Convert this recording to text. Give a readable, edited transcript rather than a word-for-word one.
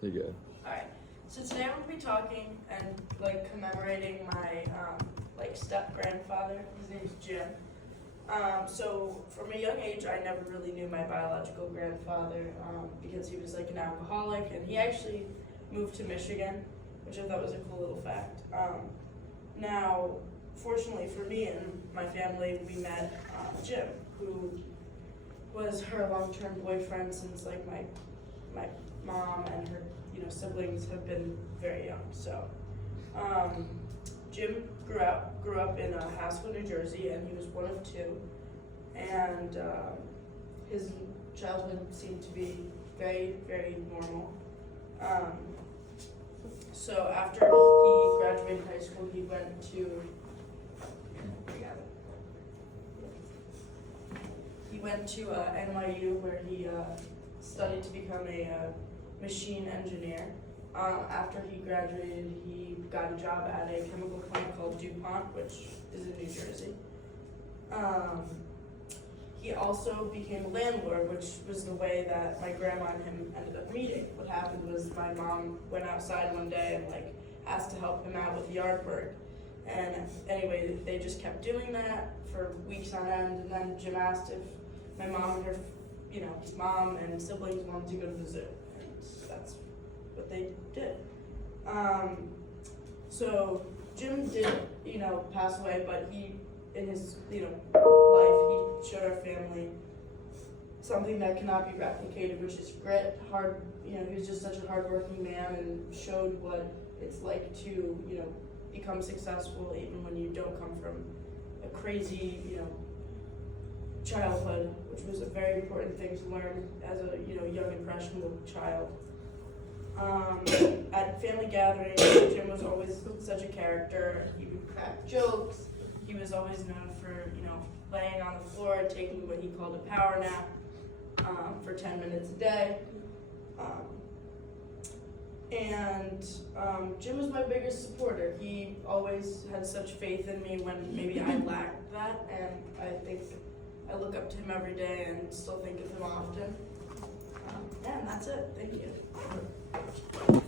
You're good. Alright, so today I'm gonna be talking and like commemorating my like step grandfather. His name's Jim. So from a young age, I never really knew my biological grandfather because he was like an alcoholic, and he actually moved to Michigan, which I thought was a cool little fact. Now, fortunately for me and my family, we met Jim, who was her long-term boyfriend since like my mom and her siblings have been very young. So Jim grew up in Haskell, New Jersey, and he was one of two. And his childhood seemed to be very, very normal. So after he graduated high school, he went to NYU, where he studied to become a machine engineer. After he graduated, he got a job at a chemical plant called DuPont, which is in New Jersey. He also became a landlord, which was the way that my grandma and him ended up meeting. What happened was my mom went outside one day and asked to help him out with yard work. And anyway, they just kept doing that for weeks on end. And then Jim asked if my mom and her, his mom and siblings wanted to go to the zoo. And that's what they did. So Jim did, pass away, but he, in his, life, he showed our family something that cannot be replicated, which is grit, he was just such a hardworking man and showed what it's like to, become successful even when you don't come from a crazy, childhood, which was a very important thing to learn as a, young impressionable child. At family gatherings, Jim was always such a character. He would crack jokes. He was always known for, laying on the floor and taking what he called a power nap for 10 minutes a day. Jim was my biggest supporter. He always had such faith in me when maybe I lacked that, and I think I look up to him every day and still think of him often. And that's it. Thank you.